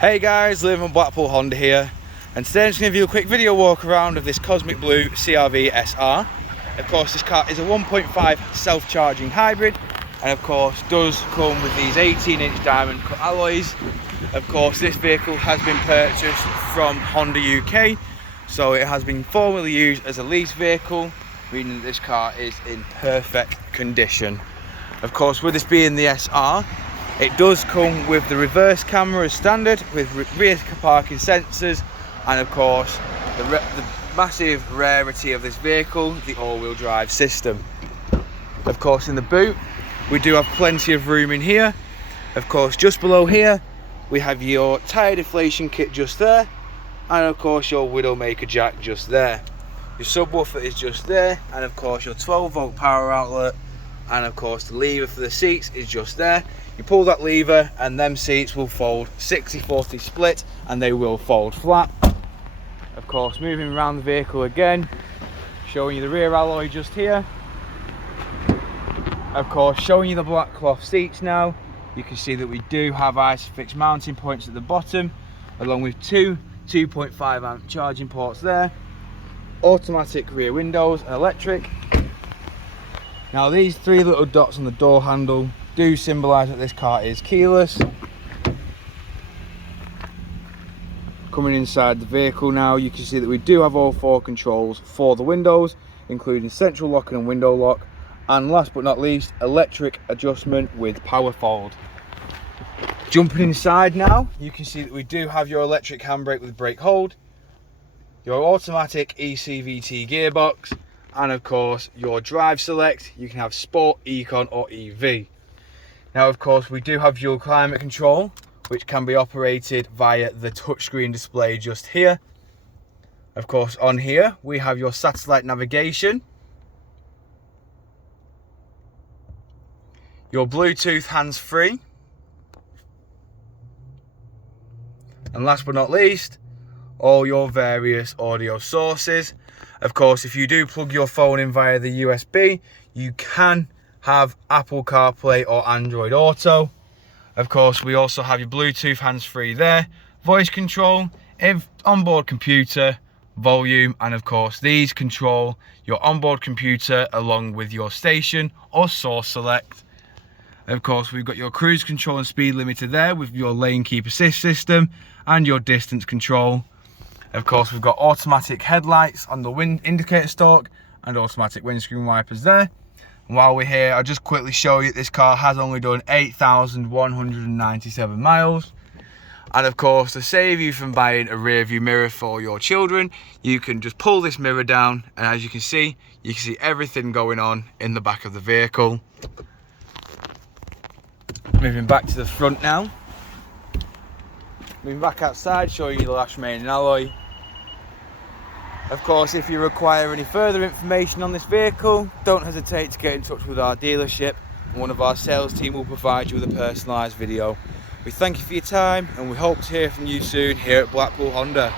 Hey guys, Liam from Blackpool Honda here, and today I'm just going to give you a quick video walk around of this Cosmic Blue CR-V SR. Of course, this car is a 1.5 self-charging hybrid, and of course does come with these 18-inch diamond cut alloys. Of course, this vehicle has been purchased from Honda UK, so it has been formerly used as a lease vehicle, meaning that this car is in perfect condition. Of course, with this being the SR, it does come with the reverse camera as standard, with rear parking sensors, and of course the massive rarity of this vehicle, the all-wheel drive system. Of course, in the boot we do have plenty of room in here. Of course, just below here we have your tyre deflation kit just there, and of course your Widowmaker jack just there. Your subwoofer is just there, and of course your 12-volt power outlet, and of course the lever for the seats is just there. You pull that lever and them seats will fold 60-40 split, and they will fold flat. Of course, moving around the vehicle again, showing you the rear alloy just here. Of course, showing you the black cloth seats now. You can see that we do have ISOFIX mounting points at the bottom, along with two 2.5 amp charging ports there. Automatic rear windows and electric. Now these three little dots on the door handle do symbolise that this car is keyless. Coming inside the vehicle now, you can see that we do have all four controls for the windows, including central locking and window lock, and last but not least, electric adjustment with power fold. Jumping inside now, you can see that we do have your electric handbrake with brake hold, your automatic eCVT gearbox, and of course your drive select. You can have sport, econ or EV. Now of course we do have dual climate control, which can be operated via the touchscreen display just here. Of course, on here we have your satellite navigation, your Bluetooth hands-free, and last but not least, all your various audio sources. Of course, if you do plug your phone in via the USB, you can have Apple CarPlay or Android Auto. Of course, we also have your Bluetooth hands-free there, voice control, onboard computer, volume, and of course these control your onboard computer along with your station or source select. Of course, we've got your cruise control and speed limiter there with your lane keep assist system and your distance control. Of course, we've got automatic headlights on the wind indicator stalk and automatic windscreen wipers there. And while we're here, I'll just quickly show you that this car has only done 8,197 miles. And of course, to save you from buying a rear view mirror for your children, you can just pull this mirror down, and as you can see everything going on in the back of the vehicle. Moving back to the front now. Moving back outside, showing you the lash main and alloy. Of course, if you require any further information on this vehicle, don't hesitate to get in touch with our dealership, and one of our sales team will provide you with a personalised video. We thank you for your time, and we hope to hear from you soon here at Blackpool Honda.